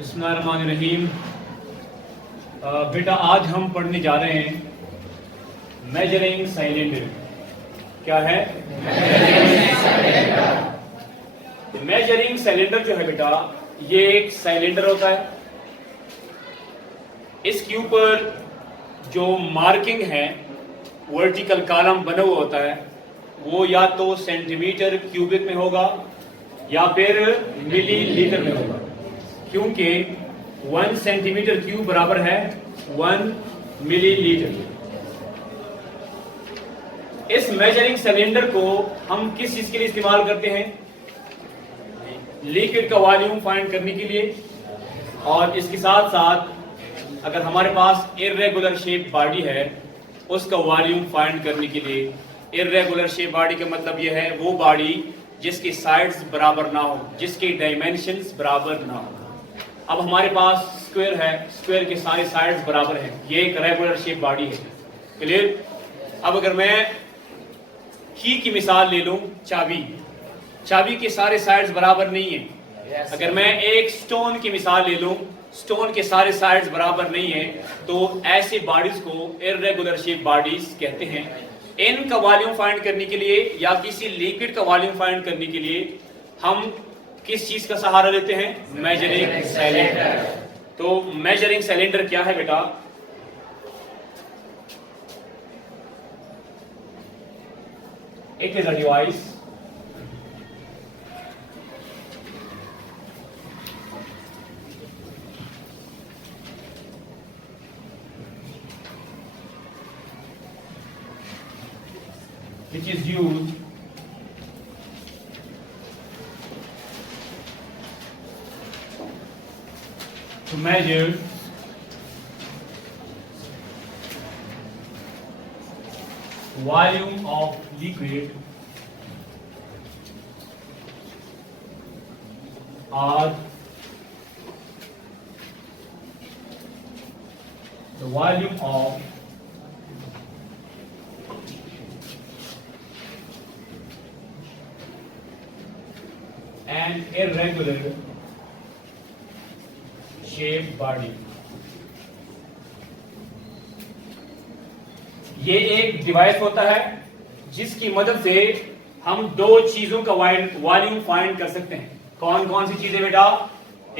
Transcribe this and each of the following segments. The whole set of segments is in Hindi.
बिस्मिल्लाहिर्रहमानिर्रहीम। बेटा आज हम पढ़ने जा रहे हैं मेजरिंग सिलेंडर। क्या है? मेजरिंग सिलेंडर जो है बेटा, ये एक सिलेंडर होता है। इसके ऊपर जो मार्किंग है, वर्टिकल कॉलम बना हुआ होता है, वो या तो सेंटीमीटर क्यूबिक में होगा या फिर मिलीलीटर में होगा, क्योंकि 1 सेंटीमीटर क्यूब बराबर है 1 मिलीलीटर। इस मेजरिंग सिलेंडर को हम किस चीज के लिए इस्तेमाल करते हैं? लिक्विड का वॉल्यूम फाइंड करने के लिए, और इसके साथ साथ अगर हमारे पास इर्रेगुलर शेप बॉडी है, उसका वॉल्यूम फाइंड करने के लिए। इर्रेगुलर शेप बॉडी का मतलब यह है वो बॉडी जिसकी साइड्स बराबर ना हो, जिसके डायमेंशंस बराबर ना हो। अब हमारे पास स्क्वायर है, स्क्वायर के सारे साइड्स बराबर हैं, ये एक रेगुलर शेप बॉडी है। क्लियर? अब अगर मैं की मिसाल ले लूं, चाबी के सारे साइड्स बराबर नहीं है। अगर मैं एक स्टोन की मिसाल ले लूं, स्टोन के सारे साइड्स बराबर नहीं है, तो ऐसे बॉडीज को इर्रेगुलर शेप बॉडीज कहते हैं। इनका वॉल्यूम फाइंड करने के लिए या किसी लिक्विड का वॉल्यूम फाइंड करने के लिए हम किस चीज का सहारा लेते हैं? Measuring cylinder. तो मेजरिंग सिलेंडर क्या है बेटा? It is a device which is used to measure volume of liquid or the volume of an irregular shaped body। ये एक डिवाइस होता है जिसकी मदद से हम दो चीजों का वॉल्यूम फाइंड कर सकते हैं। कौन कौन सी चीजें बेटा?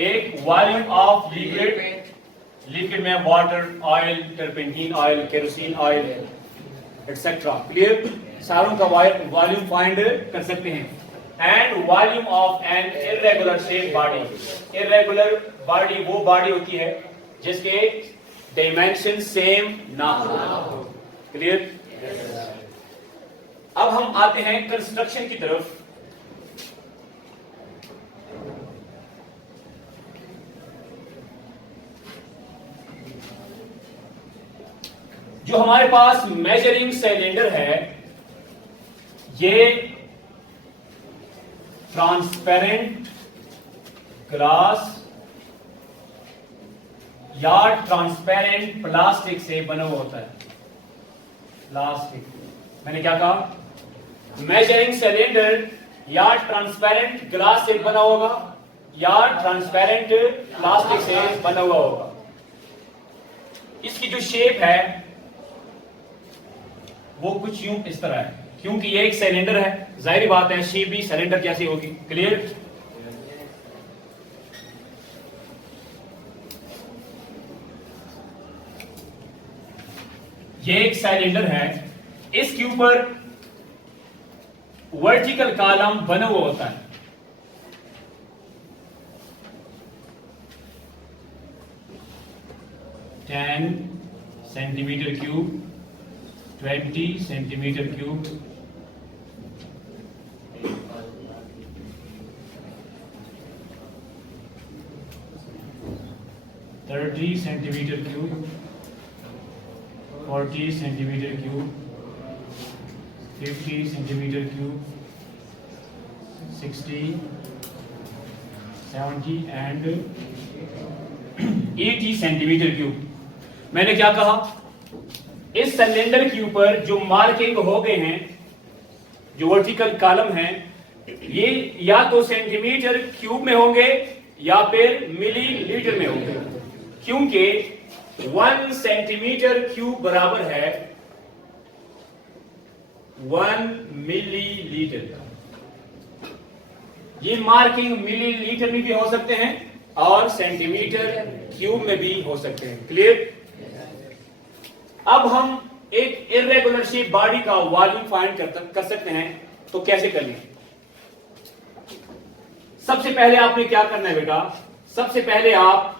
एक वॉल्यूम ऑफ लिक्विड में water, oil, turpentine oil, kerosene oil etcetera. Clear? सारों का वॉल्यूम फाइंड कर सकते हैं। And volume of an irregular shape body. Irregular body वो बॉडी होती है जिसके डायमेंशन सेम ना हो। क्लियर? अब हम आते हैं कंस्ट्रक्शन की तरफ। जो हमारे पास मेजरिंग सिलेंडर है, ये ट्रांसपेरेंट ग्लास या ट्रांसपेरेंट प्लास्टिक से बना हुआ होता है। प्लास्टिक, मैंने क्या कहा? मेजरिंग सिलेंडर या ट्रांसपेरेंट ग्लास से बना होगा या ट्रांसपेरेंट प्लास्टिक से बना हुआ होगा। इसकी जो शेप है वो कुछ यूं इस तरह है, क्योंकि ये एक सिलेंडर है, जाहिर बात है शेप भी सिलेंडर कैसी होगी। क्लियर? ये एक सिलेंडर है, इसके ऊपर वर्टिकल कॉलम बना हुआ होता है। Ten centimetre cube, 20 centimetre cube, 30 centimetre cube, 40 centimetre cube, 50 centimetre cube, 60, 70 and 80 centimetre cube. मैंने क्या कहा? इस सिलेंडर के ऊपर जो मार्किंग हो गए हैं, जो वर्टिकल कॉलम है, ये या तो सेंटीमीटर क्यूब में होंगे या फिर मिलीलीटर में होगा, क्योंकि 1 सेंटीमीटर क्यूब बराबर है 1 मिलीलीटर। ये मार्किंग मिलीलीटर में भी हो सकते हैं और सेंटीमीटर क्यूब में भी हो सकते हैं। क्लियर? अब हम एक इर्रेगुलर शेप बॉडी का वॉल्यूम फाइंड कर सकते हैं। तो कैसे करें? सबसे पहले आपने क्या करना है बेटा? सबसे पहले आप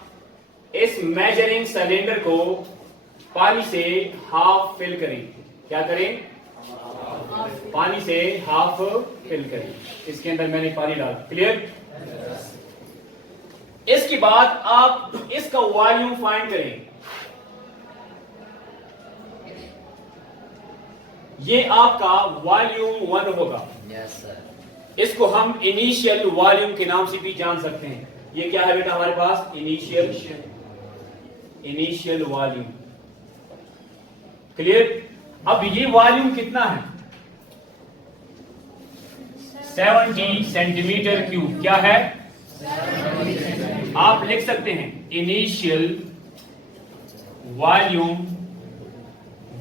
इस मेजरिंग सिलेंडर को पानी से हाफ फिल करें। क्या करें? पानी से हाफ फिल करें। इसके अंदर मैंने पानी डाला। क्लियर? इसके बाद आप इसका वॉल्यूम फाइंड करें। ये आपका वॉल्यूम 1 होगा। Yes sir. इसको हम इनिशियल वॉल्यूम के नाम से भी जान सकते हैं। ये क्या है बेटा हमारे पास? Initial volume. क्लियर? अब ये वॉल्यूम कितना है? 70 सेंटीमीटर क्यूब। क्या है? आप लिख सकते हैं initial volume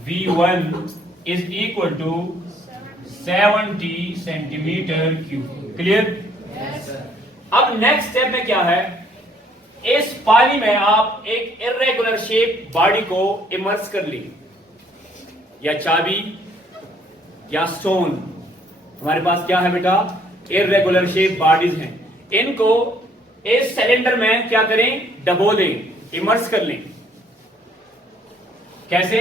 V1 is equal to 70 centimetre cube. Clear? अब नेक्स्ट स्टेप में क्या है? इस पानी में आप एक इर्रेगुलर शेप बॉडी को इमर्स कर ली, या चाबी या स्टोन। हमारे पास क्या है बेटा? इर्रेगुलर शेप बॉडीज हैं। इनको इस सिलेंडर में क्या करें? डबो दें, इमर्स कर लें। कैसे?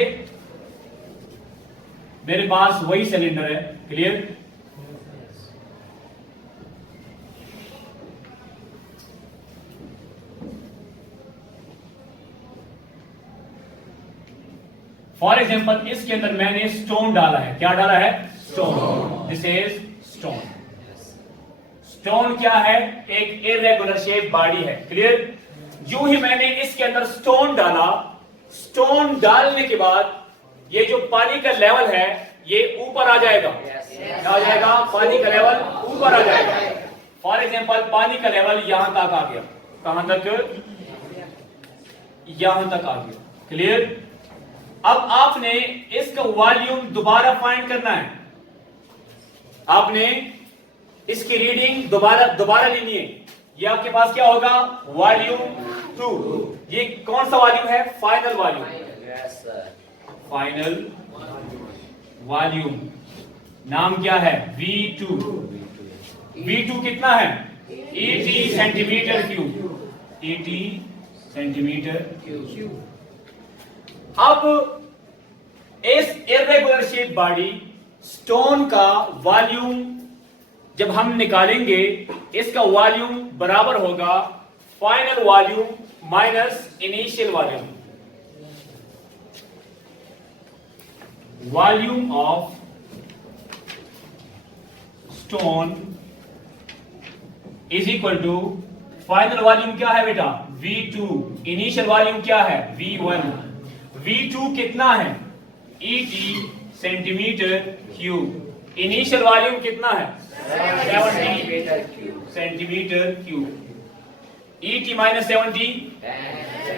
मेरे पास वही सिलेंडर है। क्लियर? फॉर एग्जाम्पल इसके अंदर मैंने स्टोन डाला है। क्या डाला है? Stone. This is stone. Stone क्या है? एक इर्रेगुलर शेप बॉडी है। क्लियर? जो ही मैंने इसके अंदर स्टोन डाला, स्टोन डालने के बाद ये जो पानी का लेवल है ये ऊपर आ जाएगा। क्या आ जाएगा? पानी का लेवल ऊपर आ जाएगा। फॉर एग्जाम्पल पानी का लेवल यहां तक आ गया। कहां तक? यहां तक आ गया। क्लियर? अब आपने इसका वॉल्यूम दोबारा फाइंड करना है। आपने इसकी रीडिंग दोबारा लेनी है। ये आपके पास क्या होगा? वॉल्यूम 2। ये कौन सा वॉल्यूम है? Final volume. Yes sir. Final volume नाम क्या है? V2। V2 कितना है? 80 सेंटीमीटर क्यूब। 80 centimetre cube. अब इस इर्रेगुलर शेप बॉडी स्टोन का वॉल्यूम जब हम निकालेंगे, इसका वॉल्यूम बराबर होगा final volume minus initial volume. Volume of stone is equal to final volume क्या है बेटा? V2। इनिशियल वॉल्यूम क्या है? V1। V2 कितना है? 80 सेंटीमीटर क्यूब। इनिशियल वॉल्यूम कितना है? 70 centimetre cube. 80 minus 70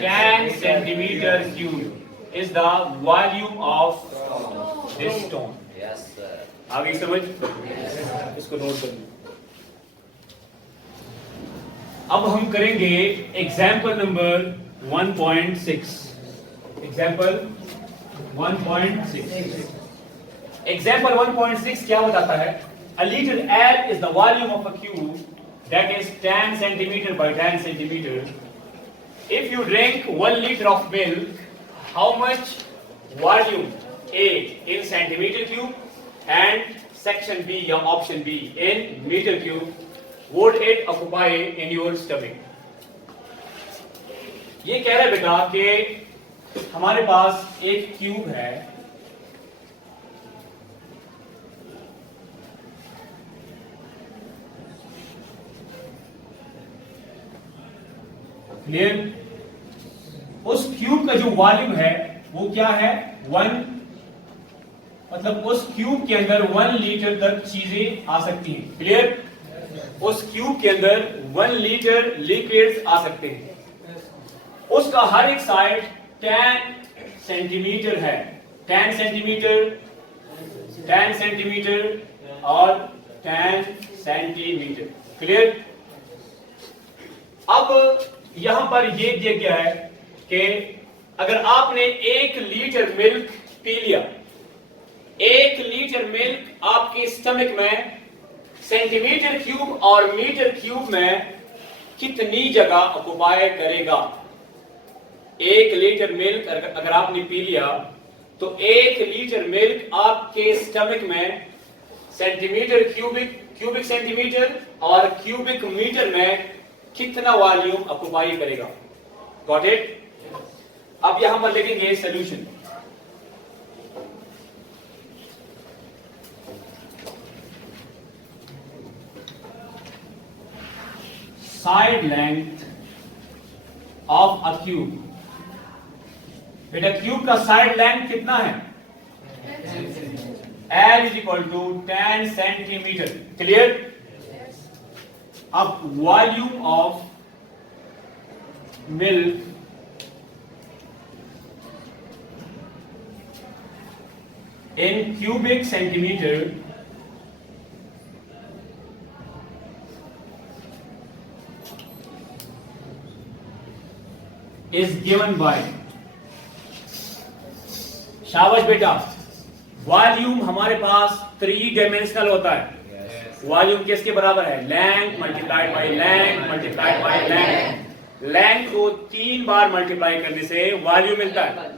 10 centimetre cube is the volume of this stone. Yes sir. आगे समझ? इसको नोट कर लो। अब हम करेंगे एग्जाम्पल नंबर 1.6। एग्जाम्पल 1.6। एग्जाम्पल 1.6 क्या बताता है? A liter air is the volume of a cube that is 10 centimeter by 10 centimeter. If you drink 1 liter of milk, how much volume? A in centimeter cube and section B या option B in meter cube would it occupy in your stomach? ये कह रहा है बेटा कि हमारे पास एक क्यूब है। क्लियर? उस क्यूब का जो वॉल्यूम है वो क्या है? 1। मतलब उस क्यूब के अंदर 1 लीटर तक चीजें आ सकती हैं। क्लियर? उस क्यूब के अंदर 1 लीटर लिक्विड्स आ सकते हैं, उसका हर एक साइड 10 सेंटीमीटर है, 10 सेंटीमीटर, 10 सेंटीमीटर और 10 सेंटीमीटर। क्लियर? अब यहां पर ये दिया गया है कि अगर आपने 1 लीटर मिल्क पी लिया, 1 लीटर मिल्क आपके स्टमक में सेंटीमीटर क्यूब और मीटर क्यूब में कितनी जगह ऑक्युपाई करेगा? 1 लीटर मिल्क अगर आपने पी लिया तो 1 लीटर मिल्क आपके स्टमक में सेंटीमीटर क्यूबिक सेंटीमीटर और क्यूबिक मीटर में कितना वॉल्यूम ऑक्युपाई करेगा? Got it? अब यहां पर लिखेंगे solution. Side length of a cube. बेटा क्यूब का साइड लेंथ कितना है? L is equal to 10 centimetre. Clear? अब volume of milk in cubic centimeter is given by, शाबाश बेटा, वॉल्यूम हमारे पास 3 डायमेंशनल होता है। वॉल्यूम किसके बराबर है? Length multiplied by length multiplied by length. Length को 3 बार मल्टीप्लाई करने से वॉल्यूम मिलता है,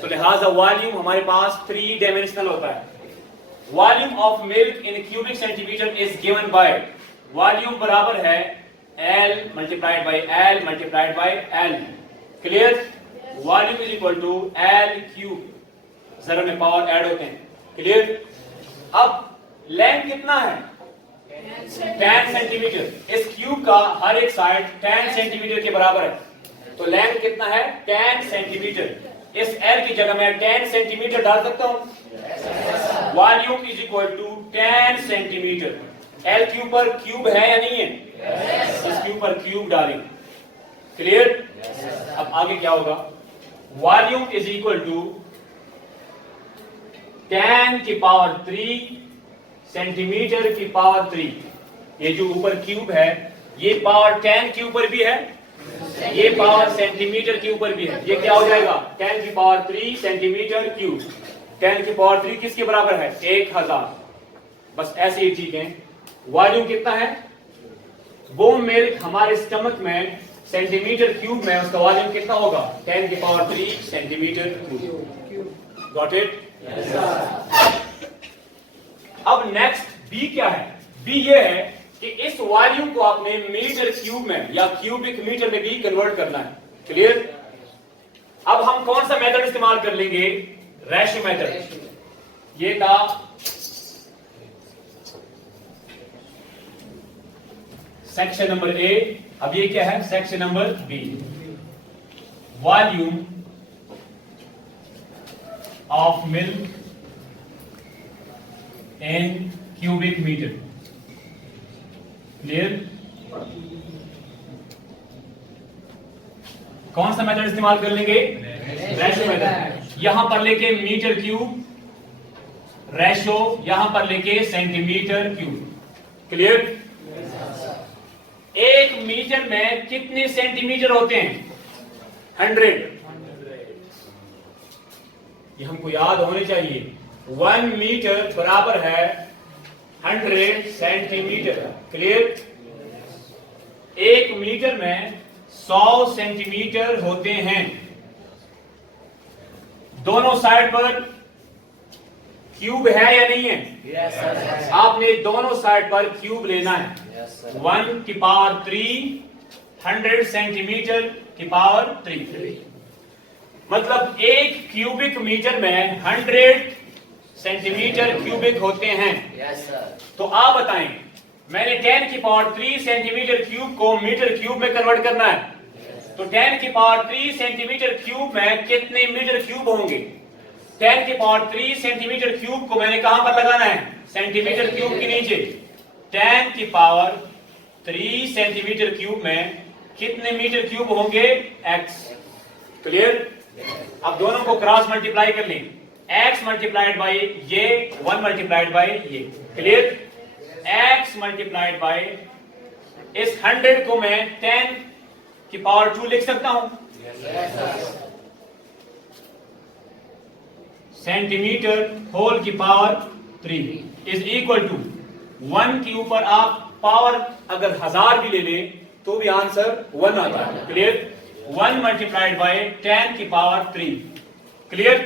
तो लिहाजा वॉल्यूम हमारे पास 3 डायमेंशनल होता है। Volume of milk in cubic centimetre is given by, volume बराबर है L multiplied by L multiplied by L। Clear? Volume is equal to L cube, जरा में पावर ऐड होते हैं। क्लियर? अब लेंथ कितना है? 10 सेंटीमीटर। इस क्यूब का हर एक साइड 10 सेंटीमीटर के बराबर है, तो लेंथ कितना है? 10 सेंटीमीटर। इस L की जगह मैं 10 सेंटीमीटर डाल सकता हूं। Volume is equal to 10 centimetre. L cube पर क्यूब है या नहीं है? इस क्यूब पर क्यूब डालेंगे। क्लियर? अब आगे क्या होगा? वॉल्यूम इज इक्वल टू 10 की पावर 3 सेंटीमीटर की पावर 3। ये जो ऊपर क्यूब है ये पावर 10 के ऊपर भी है, ये पावर सेंटीमीटर के ऊपर भी है। ये क्या हो जाएगा? 10 की पावर 3 सेंटीमीटर क्यूब। 10 की पावर 3 किसके बराबर है? 1000। बस ऐसे ही ठीक है। वॉल्यूम कितना है? वो मिल्क हमारे स्टमक में सेंटीमीटर क्यूब में, उसका वॉल्यूम कितना होगा? 10 की power 3 centimetre cube. Got it? अब नेक्स्ट बी क्या है? बी ये है कि इस वॉल्यूम को आपने मीटर क्यूब में या क्यूबिक मीटर में भी कन्वर्ट करना है। क्लियर? अब हम कौन सा मेथड इस्तेमाल कर लेंगे? Ratio method. ये था सेक्शन नंबर ए। अब ये क्या है? Section number B. Volume of milk in cubic metre. Clear? कौन सा मेथड इस्तेमाल कर लेंगे? Ratio method. यहां पर लेके मीटर क्यूब, रेशो यहां पर लेके सेंटीमीटर क्यूब। क्लियर? 1 मीटर में कितने सेंटीमीटर होते हैं? 100। ये हमको याद होने चाहिए। 1 मीटर बराबर है 100 सेंटीमीटर। क्लियर? 1 मीटर में 100 सेंटीमीटर होते हैं। दोनों साइड पर क्यूब है या नहीं है? Yes, sir. आपने दोनों साइड पर क्यूब लेना है। Yes, sir. 1 की पावर 3 100 सेंटीमीटर की पावर 3। मतलब 1 क्यूबिक मीटर में 100 सेंटीमीटर क्यूबिक होते हैं। Yes, sir. तो आप बताएं, मैंने 10 की पावर 3 सेंटीमीटर क्यूब को मीटर क्यूब में कन्वर्ट करना है, तो 10 की पावर 3 सेंटीमीटर क्यूब में कितने मीटर क्यूब होंगे? 10 की पावर 3 सेंटीमीटर क्यूब को मैंने कहां पर लगाना है? सेंटीमीटर क्यूब के नीचे। 10 की पावर 3 सेंटीमीटर क्यूब में कितने मीटर क्यूब होंगे? x। क्लियर? अब दोनों को क्रॉस मल्टीप्लाई कर लें, x मल्टीप्लाइड बाई ये 1 मल्टीप्लाइड बाई ये। क्लियर? x मल्टीप्लाइड बाई इस 100 को मैं 10 की पावर 2 लिख सकता हूं। सेंटीमीटर होल की पावर 3 इज इक्वल टू 1 के ऊपर आप पावर अगर 1000 भी ले लें तो भी आंसर 1 आता है। क्लियर? 1 मल्टीप्लाइड बाय 10 की पावर 3। क्लियर?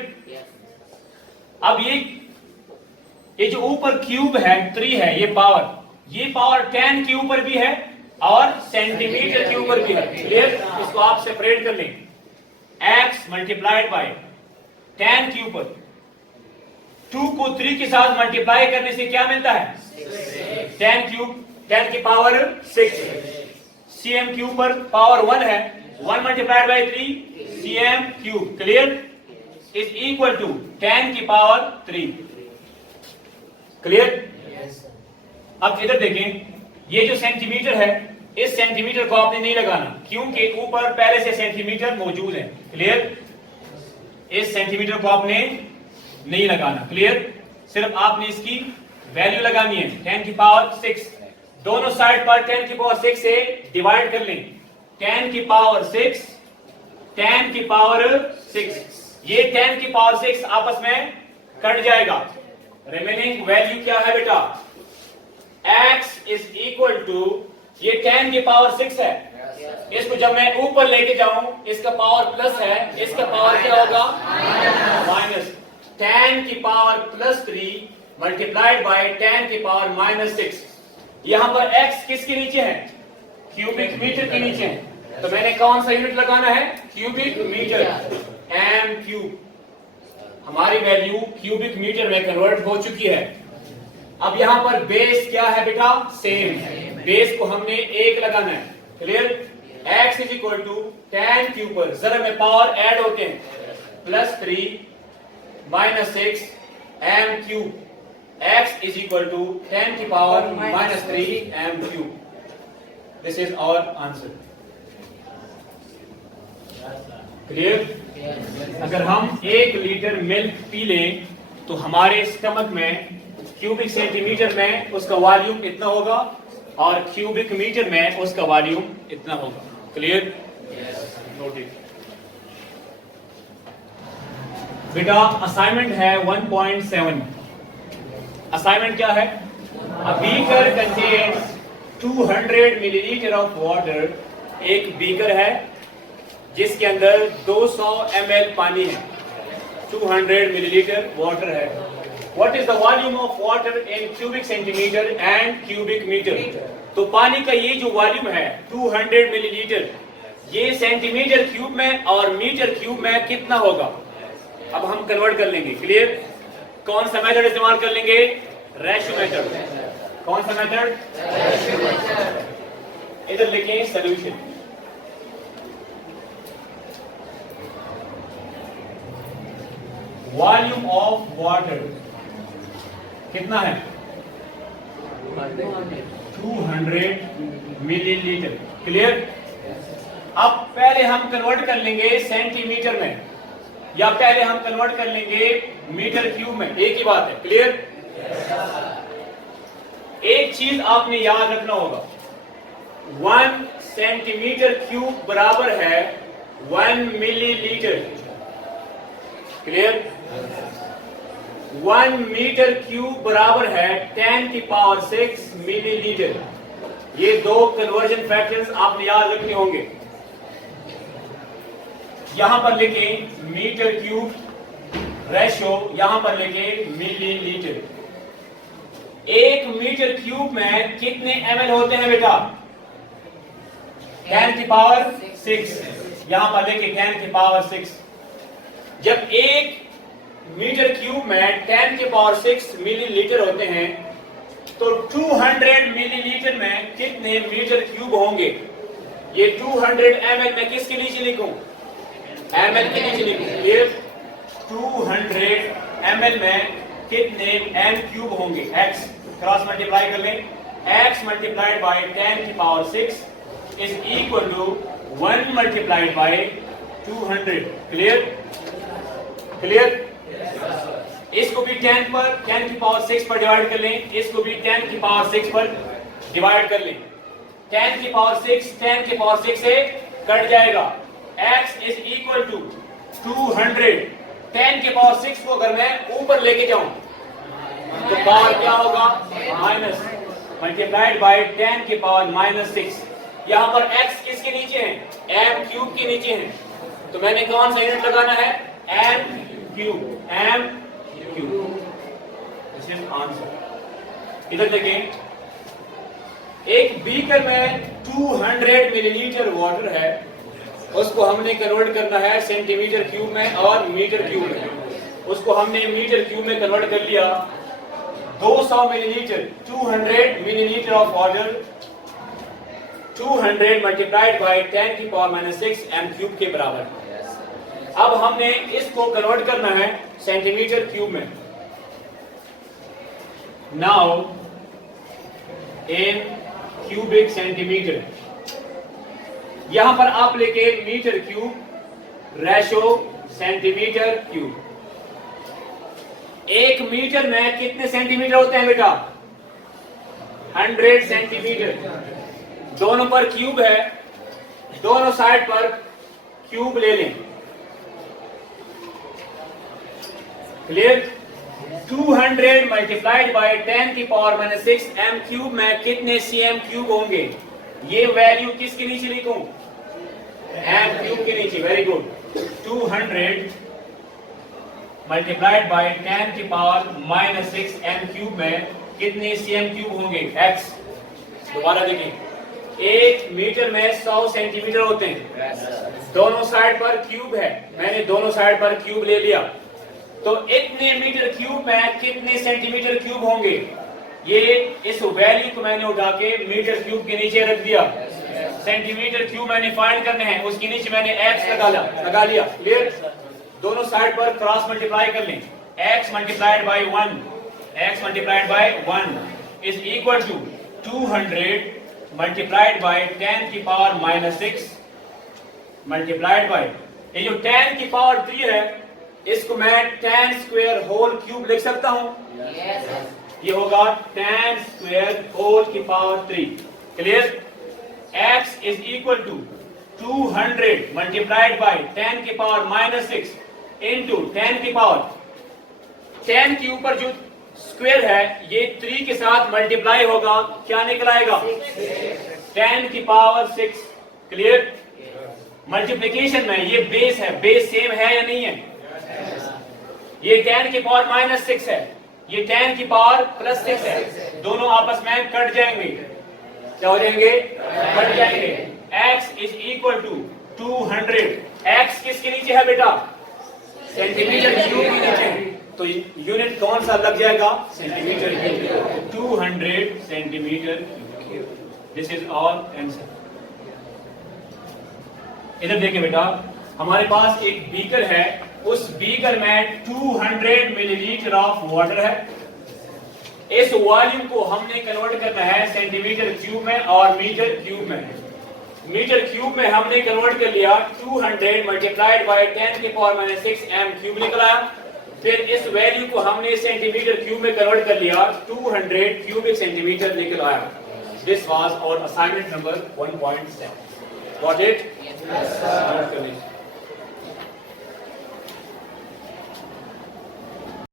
अब ये जो ऊपर क्यूब है 3 है, ये पावर 10 के ऊपर भी है और सेंटीमीटर के ऊपर भी है। क्लियर? इसको आप सेपरेट कर लें। x मल्टीप्लाइड बाय 10 के ऊपर 2 को 3 के साथ मल्टीप्लाई करने से क्या मिलता है? 10 क्यूब, 10 की पावर 6। cm क्यूब पर पावर 1 है, 1 multiplied by 3 cm cube. Clear? Is equal to 10 की पावर 3। क्लियर? अब इधर देखें, ये जो सेंटीमीटर है इस सेंटीमीटर को आपने नहीं लगाना क्योंकि ऊपर पहले से सेंटीमीटर मौजूद है। क्लियर? इस सेंटीमीटर को आपने नहीं लगाना। क्लियर? सिर्फ आपने इसकी वैल्यू लगानी है 10 की पावर 6। दोनों साइड पर 10 की पावर 6 से डिवाइड कर लें। 10 की पावर 6, 10 की पावर 6, ये 10 की पावर 6 आपस में कट जाएगा। रिमेनिंग वैल्यू क्या है बेटा? x इज इक्वल टू, ये 10 की पावर 6 है, इसको जब मैं ऊपर लेके जाऊं इसका पावर प्लस है, इसका पावर क्या होगा? माइनस। 10 की पावर प्लस 3 मल्टीप्लाइड बाय 10 की पावर माइनस 6। यहां पर x किसके नीचे है? क्यूबिक मीटर के नीचे है, तो मैंने कौन सा यूनिट लगाना है? Cubic metre. m क्यूब, हमारी वैल्यू क्यूबिक मीटर में कन्वर्ट हो चुकी है। अब यहां पर बेस क्या है बेटा? सेम। बेस को हमने 1 लगाना है। Clear? x is equal to 10 cube पर जरा में पावर ऐड होते हैं, plus 3 minus 6 m cube. x is equal to 10 की power minus 3 m cube. This is our answer. Clear? अगर हम 1 लीटर मिल्क पी लें तो हमारे स्टमक में क्यूबिक सेंटीमीटर में उसका वॉल्यूम इतना होगा और क्यूबिक मीटर में उसका वॉल्यूम इतना होगा। क्लियर? नोटिस बेटा, असाइनमेंट है 1.7। असाइनमेंट क्या है? A beaker contains 200 millilitre of water. एक बीकर है जिसके अंदर 200 ml पानी है, 200 मिलीलीटर वाटर है। What is the volume of water in cubic centimeter and cubic meter? तो पानी का ये जो वॉल्यूम है 200 मिलीलीटर, ये सेंटीमीटर क्यूब में और मीटर क्यूब में कितना होगा? अब हम कन्वर्ट कर लेंगे। क्लियर? कौन सा मेथड इस्तेमाल कर लेंगे? Ratio method. कौन सा मेथड? इधर लिखें सॉल्यूशन। वॉल्यूम ऑफ वाटर कितना है? 200 मिलीलीटर। क्लियर? अब पहले हम कन्वर्ट कर लेंगे सेंटीमीटर में या पहले हम कन्वर्ट कर लेंगे मीटर क्यूब में, एक ही बात है। क्लियर? एक चीज आपने याद रखना होगा, 1 सेंटीमीटर क्यूब बराबर है 1 मिलीलीटर। क्लियर? 1 मीटर क्यूब बराबर है 10 की पावर 6 मिलीलीटर। ये दो कन्वर्जन फैक्टर्स आपने याद रखने होंगे। यहां पर लिखें मीटर क्यूब, रेशियो यहां पर लिखें मिलीलीटर। 1 मीटर क्यूब में कितने ml होते हैं बेटा? 10 की पावर 6। यहां पर लिखें 10 की पावर 6। जब 1 मीटर क्यूब में 10 की पावर 6 मिलीलीटर होते हैं तो 200 मिलीलीटर में कितने मीटर क्यूब होंगे? ये 200 ml में किसके नीचे लिखूं? ml के नीचे लिखूं। ये 200 ml में कितने m क्यूब होंगे? x क्रॉस मल्टीप्लाई कर लें। x multiplied by 10 की power 6 is equal to 1 multiplied by 200. Clear? इसको भी 10 की पावर 6 पर डिवाइड कर लें, इसको भी 10 की पावर 6 पर डिवाइड कर लें। 10 की पावर 6 से कट जाएगा। x is equal to 200। 10 की पावर 6 को अगर मैं ऊपर लेके जाऊं तो पावर क्या होगा? माइनस, मल्टीप्लाइड बाय 10 की पावर -6। यहां पर x किसके नीचे है? m क्यूब के नीचे है, तो मैंने कौन सा यूनिट लगाना है? m cube. This is answer. इधर देखें, एक बीकर में 200 मिलीलीटर वाटर है, उसको हमने कन्वर्ट करना है सेंटीमीटर क्यूब में और मीटर क्यूब में। उसको हमने मीटर क्यूब में कन्वर्ट कर लिया। 200 millilitre, 200 millilitre of water, 200 multiplied by 10 की पावर -6 m क्यूब के बराबर। अब हमने इसको कन्वर्ट करना है सेंटीमीटर क्यूब में। नाउ इन क्यूबिक सेंटीमीटर, यहां पर आप लेके metre cube ratio centimetre cube. एक मीटर में कितने सेंटीमीटर होते हैं बेटा? 100 सेंटीमीटर। दोनों पर क्यूब है, दोनों साइड पर क्यूब ले लें। क्लियर? 200 मल्टीप्लाइड बाय 10 की पावर -6 m क्यूब में कितने cm क्यूब होंगे? ये वैल्यू किसके नीचे लिखूं? m क्यूब के नीचे। Very good. 200 मल्टीप्लाइड बाय 10 की पावर -6 m क्यूब में कितने cm क्यूब होंगे? x। दोबारा देखें, एक मीटर में 100 सेंटीमीटर होते हैं, दोनों साइड पर क्यूब है, मैंने दोनों साइड पर क्यूब ले लिया, तो इतने मीटर क्यूब में कितने सेंटीमीटर क्यूब होंगे? ये इस वैल्यू को मैंने उठा के मीटर क्यूब के नीचे रख दिया। सेंटीमीटर क्यूब मैंने फाइंड करने हैं, उसके नीचे मैंने x लगा लिया। क्लियर? दोनों साइड पर क्रॉस मल्टीप्लाई कर लें। x multiplied by 1 is equal to 200 multiplied by 10 की पावर -6 मल्टीप्लाइड बाय, ये जो 10 की पावर 3 है, इसको मैं 10 स्क्वायर होल क्यूब लिख सकता हूं। ये होगा 10 स्क्वायर होल की power 3। Clear? x is equal to 200 multiplied by 10 की पावर -6 इंटू 10 की पावर 10 के ऊपर जो स्क्वायर है ये 3 के साथ मल्टीप्लाई होगा, क्या निकल आएगा? 10 की पावर 6। क्लियर? मल्टीप्लिकेशन में ये बेस है, बेस सेम है या नहीं है? ये 10 की पावर -6 है, ये 10 की पावर +6 है, दोनों आपस में कट जाएंगे। क्या हो जाएंगे? कट जाएंगे। x is equal to 200। x किसके नीचे है बेटा? सेंटीमीटर क्यूब के नीचे, तो यूनिट कौन सा लग जाएगा? Centimetre cube. 200 centimetre cube. This is all answer. इधर देखिए बेटा, हमारे पास एक बीकर है, उस बीकर में 200 मिलीलीटर ऑफ वाटर है। इस वॉल्यूम को हमने कन्वर्ट करना है सेंटीमीटर क्यूब में और मीटर क्यूब में। मीटर क्यूब में हमने कन्वर्ट कर लिया, 200 मल्टीप्लाइड बाय 10 की पावर -6 m क्यूब निकल आया। फिर इस वैल्यू को हमने सेंटीमीटर क्यूब में कन्वर्ट कर लिया, 200 क्यूबिक सेंटीमीटर निकल आया। This was our assignment number 1.7। Got it? Yes, sir.